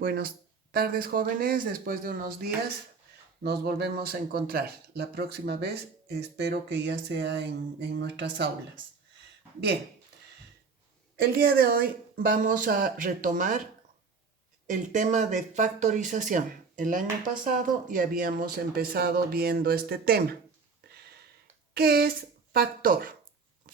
Buenas tardes, jóvenes. Después de unos días nos volvemos a encontrar. La próxima vez espero que ya sea en nuestras aulas. Bien, el día de hoy vamos a retomar el tema de factorización. El año pasado ya habíamos empezado viendo este tema. ¿Qué es factor?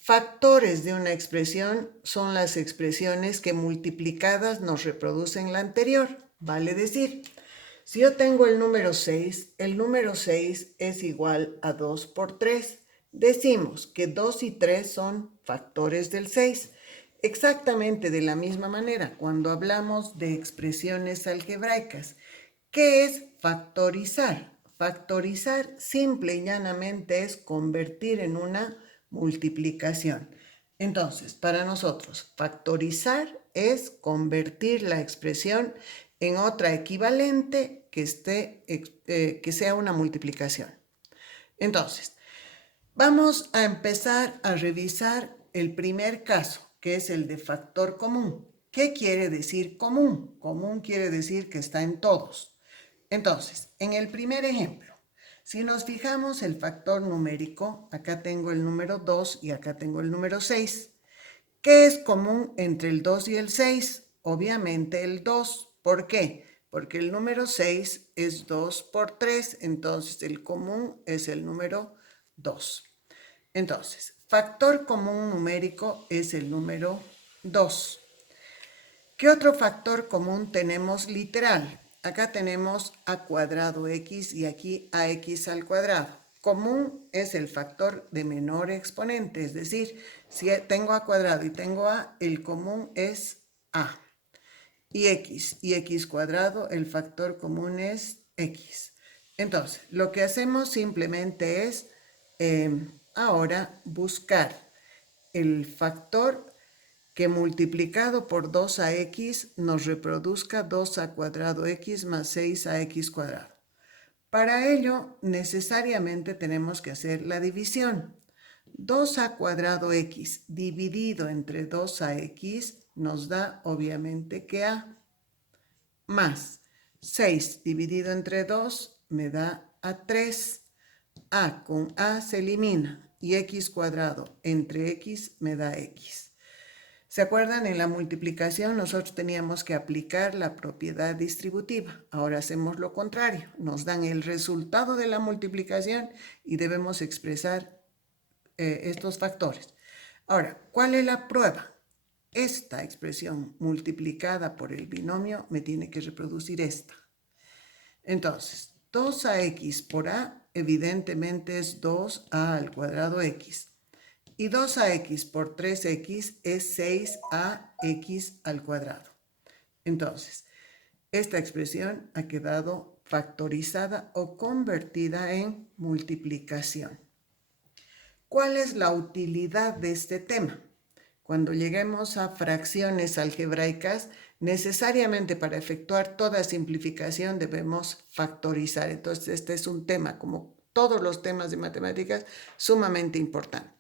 Factores de una expresión son las expresiones que multiplicadas nos reproducen la anterior. Vale decir, si yo tengo el número 6 es igual a 2 por 3. Decimos que 2 y 3 son factores del 6. Exactamente de la misma manera, cuando hablamos de expresiones algebraicas, ¿qué es factorizar? Factorizar simple y llanamente es convertir en una multiplicación. Entonces, para nosotros, factorizar es convertir la expresión en otra equivalente que sea una multiplicación. Entonces, vamos a empezar a revisar el primer caso, que es el de factor común. ¿Qué quiere decir común? Común quiere decir que está en todos. Entonces, en el primer ejemplo, si nos fijamos el factor numérico, acá tengo el número 2 y acá tengo el número 6. ¿Qué es común entre el 2 y el 6? Obviamente el 2. ¿Por qué? Porque el número 6 es 2 por 3, entonces el común es el número 2. Entonces, factor común numérico es el número 2. ¿Qué otro factor común tenemos literal? Acá tenemos a cuadrado x y aquí ax al cuadrado. Común es el factor de menor exponente, es decir, si tengo a cuadrado y tengo a, el común es a. Y x cuadrado, el factor común es x. Entonces, lo que hacemos simplemente es ahora buscar el factor que multiplicado por 2ax nos reproduzca 2a cuadrado x más 6ax cuadrado. Para ello, necesariamente tenemos que hacer la división. 2a cuadrado x dividido entre 2ax nos da obviamente que a, más 6 dividido entre 2 me da a 3. A con a se elimina y x cuadrado entre x me da x. ¿Se acuerdan? En la multiplicación nosotros teníamos que aplicar la propiedad distributiva. Ahora hacemos lo contrario. Nos dan el resultado de la multiplicación y debemos expresar estos factores. Ahora, ¿cuál es la prueba? Esta expresión multiplicada por el binomio me tiene que reproducir esta. Entonces, 2ax por a evidentemente es 2a al cuadrado x. Y 2ax por 3x es 6ax al cuadrado. Entonces, esta expresión ha quedado factorizada o convertida en multiplicación. ¿Cuál es la utilidad de este tema? Cuando lleguemos a fracciones algebraicas, necesariamente para efectuar toda simplificación debemos factorizar. Entonces, este es un tema, como todos los temas de matemáticas, sumamente importante.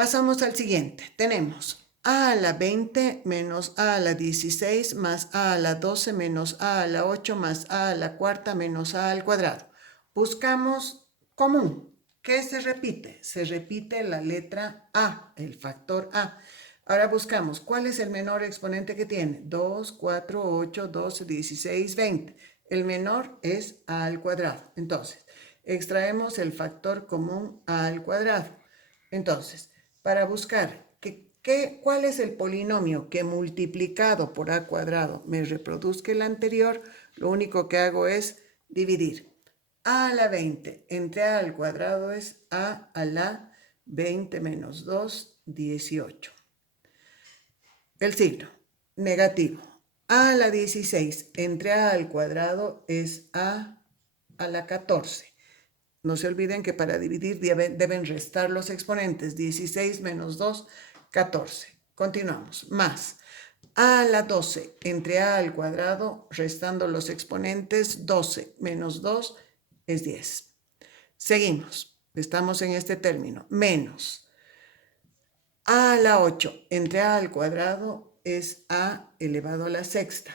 Pasamos al siguiente. Tenemos a la 20 menos a la 16 más a la 12 menos a la 8 más a la cuarta menos a al cuadrado. Buscamos común. ¿Qué se repite? Se repite la letra a, el factor a. Ahora buscamos cuál es el menor exponente que tiene. 2, 4, 8, 12, 16, 20. El menor es a al cuadrado. Entonces, extraemos el factor común a al cuadrado. Entonces, para buscar cuál es el polinomio que multiplicado por a cuadrado me reproduzca el anterior, lo único que hago es dividir. A a la 20 entre a al cuadrado es a la 20 menos 2, 18. El signo, negativo. A a la 16 entre a al cuadrado es a la 14. No se olviden que para dividir deben restar los exponentes. 16 menos 2, 14. Continuamos. Más a la 12 entre a al cuadrado, restando los exponentes, 12 menos 2 es 10. Seguimos. Estamos en este término. Menos a la 8 entre a al cuadrado es a elevado a la sexta.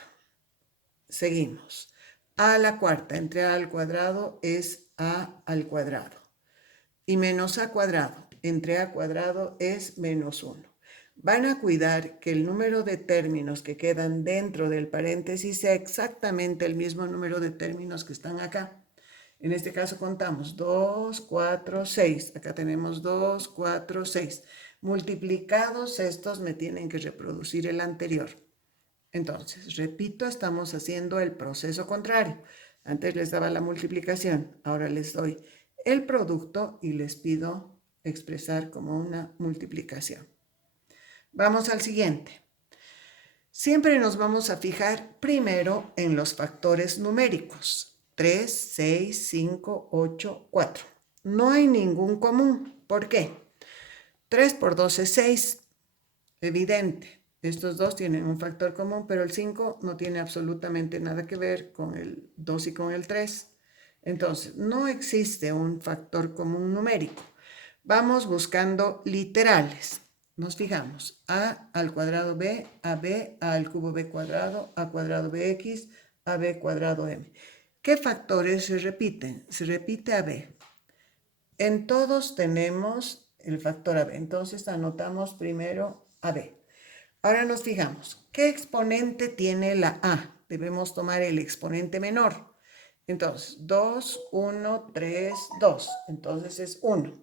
Seguimos. A a la cuarta entre a al cuadrado es a al cuadrado. Y menos a cuadrado entre a cuadrado es menos 1. Van a cuidar que el número de términos que quedan dentro del paréntesis sea exactamente el mismo número de términos que están acá. En este caso contamos 2, 4, 6. Acá tenemos 2, 4, 6. Multiplicados estos me tienen que reproducir el anterior. Entonces, repito, estamos haciendo el proceso contrario. Antes les daba la multiplicación, ahora les doy el producto y les pido expresar como una multiplicación. Vamos al siguiente. Siempre nos vamos a fijar primero en los factores numéricos. 3, 6, 5, 8, 4. No hay ningún común. ¿Por qué? 3 por 2 es 6. Evidente. Estos dos tienen un factor común, pero el 5 no tiene absolutamente nada que ver con el 2 y con el 3. Entonces, no existe un factor común numérico. Vamos buscando literales. Nos fijamos. A al cuadrado B, AB, A al cubo B cuadrado, A cuadrado BX, AB cuadrado M. ¿Qué factores se repiten? Se repite AB. En todos tenemos el factor AB. Entonces, anotamos primero AB. Ahora nos fijamos, ¿qué exponente tiene la A? Debemos tomar el exponente menor. Entonces, 2, 1, 3, 2. Entonces es 1.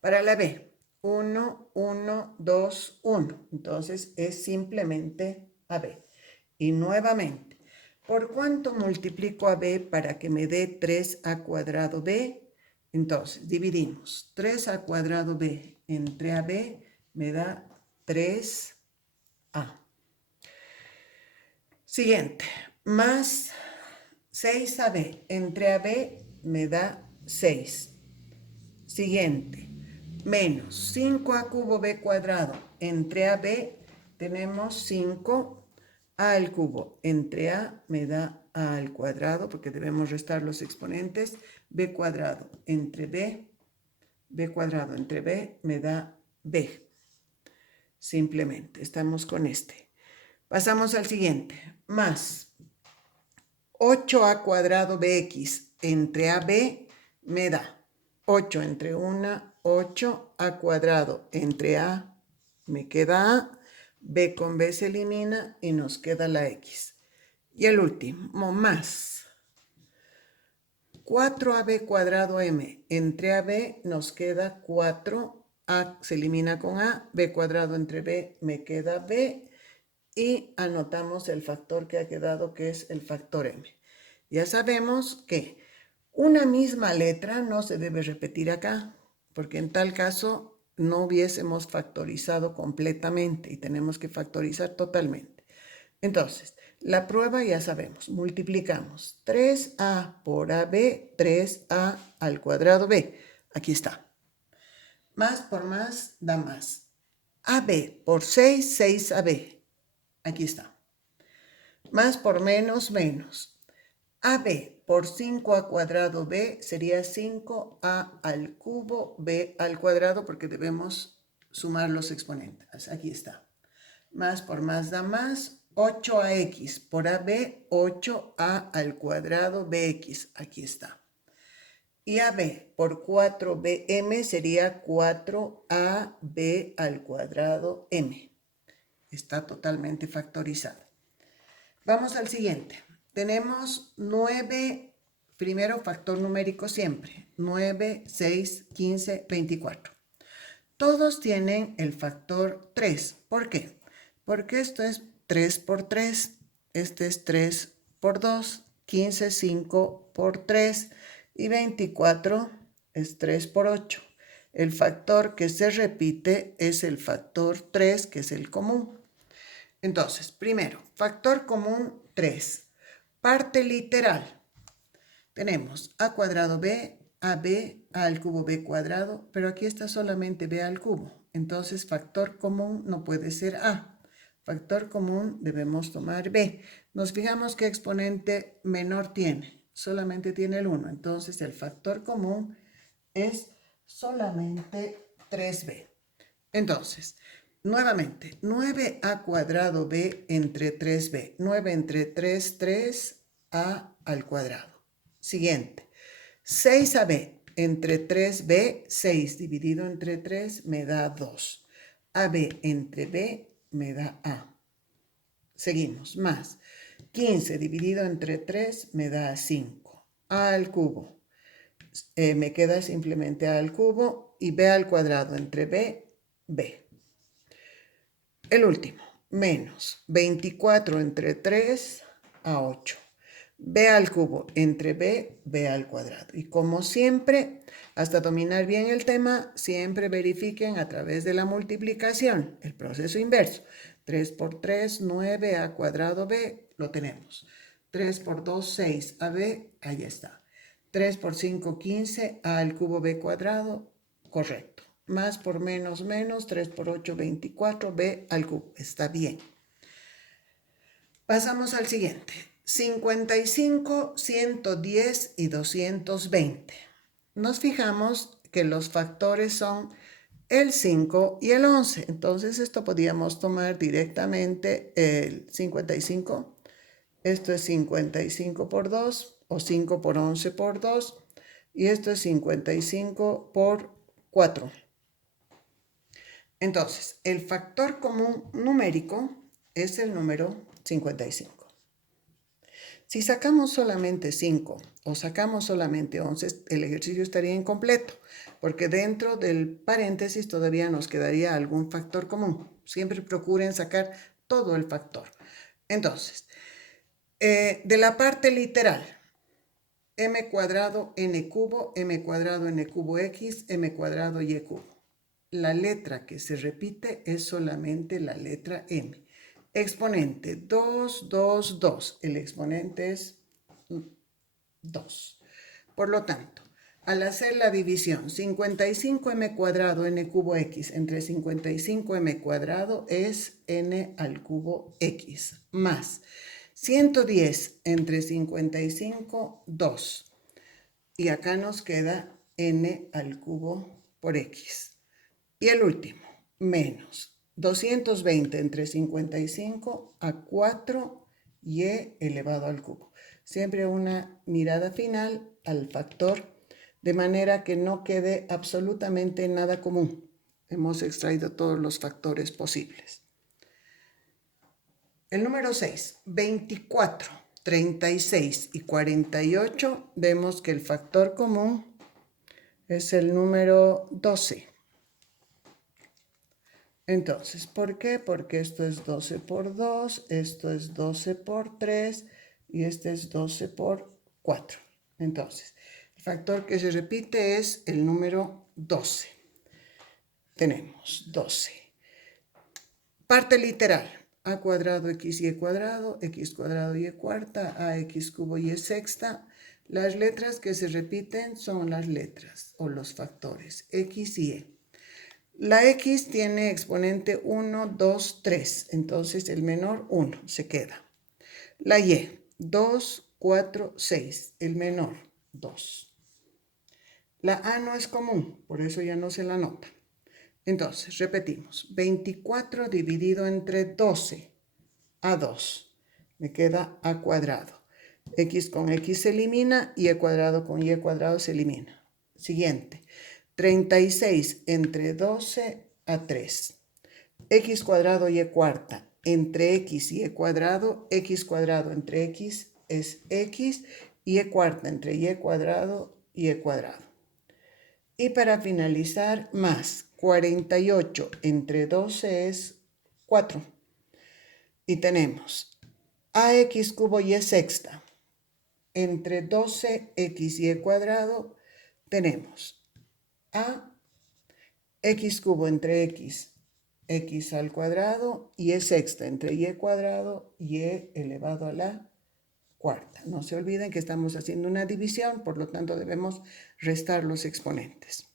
Para la B, 1, 1, 2, 1. Entonces es simplemente AB. Y nuevamente, ¿por cuánto multiplico a B para que me dé 3A cuadrado B? Entonces, dividimos. 3A cuadrado B entre AB me da 3A. Siguiente, más 6AB entre AB me da 6. Siguiente, menos 5A cubo B cuadrado entre AB tenemos 5A al cubo. Entre A me da A al cuadrado porque debemos restar los exponentes. B cuadrado entre B cuadrado entre B me da B. Simplemente, estamos con este. Pasamos al siguiente, más 8A cuadrado BX entre AB me da 8 entre 1, 8A cuadrado entre A me queda A, B con B se elimina y nos queda la X. Y el último, más 4AB cuadrado M entre AB nos queda 4, A se elimina con A, B cuadrado entre B me queda B. Y anotamos el factor que ha quedado, que es el factor M. Ya sabemos que una misma letra no se debe repetir acá, porque en tal caso no hubiésemos factorizado completamente y tenemos que factorizar totalmente. Entonces, la prueba ya sabemos, multiplicamos 3A por AB, 3A al cuadrado B. Aquí está. Más por más da más. AB por 6, 6AB. Aquí está. Más por menos, menos. AB por 5A cuadrado B sería 5A al cubo B al cuadrado porque debemos sumar los exponentes. Aquí está. Más por más da más. 8AX por AB, 8A al cuadrado BX. Aquí está. Y AB por 4BM sería 4AB al cuadrado M. Está totalmente factorizado. Vamos al siguiente. Tenemos 9, primero factor numérico siempre, 9, 6, 15, 24. Todos tienen el factor 3. ¿Por qué? Porque esto es 3 por 3, este es 3 por 2, 15, 5 por 3 y 24 es 3 por 8. El factor que se repite es el factor 3, que es el común. Entonces, primero, factor común 3. Parte literal. Tenemos a cuadrado b, AB, A al cubo b cuadrado, pero aquí está solamente b al cubo. Entonces, factor común no puede ser a. Factor común debemos tomar b. Nos fijamos qué exponente menor tiene. Solamente tiene el 1. Entonces, el factor común es solamente 3b. Entonces, Nuevamente, 9a² entre 3b. 9 entre 3, 3a al cuadrado. Siguiente, 6ab entre 3b, 6 dividido entre 3 me da 2. AB entre b me da a. Seguimos, más 15 dividido entre 3 me da 5. A al cubo. Me queda simplemente a al cubo y b al cuadrado entre b, b. El último, menos 24 entre 3 a 8. B al cubo entre b, b al cuadrado. Y como siempre, hasta dominar bien el tema, siempre verifiquen a través de la multiplicación el proceso inverso. 3 por 3, 9, a cuadrado b, lo tenemos. 3 por 2, 6, ab, ahí está. 3 por 5, 15, a al cubo b cuadrado, correcto. Más por menos, menos, 3 por 8, 24, b al cubo. Está bien. Pasamos al siguiente. 55, 110 y 220. Nos fijamos que los factores son el 5 y el 11. Entonces esto podríamos tomar directamente el 55. Esto es 55 por 2 o 5 por 11 por 2. Y esto es 55 por 4. Entonces, el factor común numérico es el número 55. Si sacamos solamente 5 o sacamos solamente 11, el ejercicio estaría incompleto, porque dentro del paréntesis todavía nos quedaría algún factor común. Siempre procuren sacar todo el factor. Entonces, de la parte literal, m cuadrado n cubo, m cuadrado n cubo x, m cuadrado y cubo. La letra que se repite es solamente la letra m. Exponente 2, 2, 2. El exponente es 2. Por lo tanto, al hacer la división 55m cuadrado n cubo x entre 55m cuadrado es n al cubo x más 110 entre 55, 2. Y acá nos queda n al cubo por x. Y el último, menos 220 entre 55 a 4 y elevado al cubo. Siempre una mirada final al factor, de manera que no quede absolutamente nada común. Hemos extraído todos los factores posibles. El número 6, 24, 36 y 48, vemos que el factor común es el número 12. Entonces, ¿por qué? Porque esto es 12 por 2, esto es 12 por 3 y este es 12 por 4. Entonces, el factor que se repite es el número 12. Tenemos 12. Parte literal. A cuadrado x y cuadrado, x cuadrado y cuarta, ax cubo y sexta. Las letras que se repiten son las letras o los factores x y e. La x tiene exponente 1, 2, 3, entonces el menor 1 se queda. La y, 2, 4, 6, el menor 2. La a no es común, por eso ya no se la nota. Entonces, repetimos, 24 dividido entre 12, a 2, me queda a cuadrado. X con x se elimina y e cuadrado con y cuadrado se elimina. Siguiente. 36 entre 12 a 3. X cuadrado y cuarta entre x y cuadrado. X cuadrado entre x es x. Y cuarta entre y cuadrado y cuadrado. Y para finalizar, más 48 entre 12 es 4. Y tenemos ax cubo y sexta. Entre 12x y cuadrado tenemos a x cubo entre x, x al cuadrado, y es sexta entre y cuadrado y elevado a la cuarta. No se olviden que estamos haciendo una división, por lo tanto debemos restar los exponentes.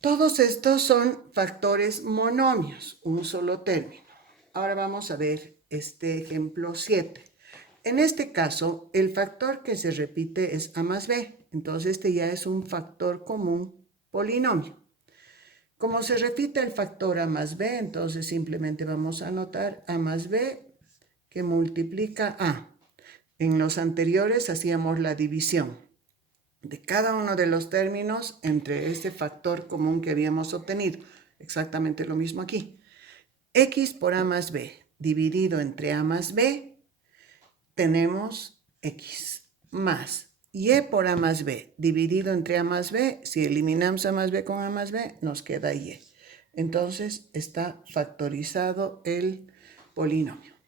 Todos estos son factores monomios, un solo término. Ahora vamos a ver este ejemplo 7. En este caso, el factor que se repite es a más b. Entonces, este ya es un factor común polinomio. Como se repite el factor a más b, entonces simplemente vamos a anotar a más b que multiplica a. En los anteriores hacíamos la división de cada uno de los términos entre este factor común que habíamos obtenido. Exactamente lo mismo aquí. X por a más b dividido entre a más b, tenemos x más y por a más b dividido entre a más b, si eliminamos a más b con a más b, nos queda y. Entonces está factorizado el polinomio.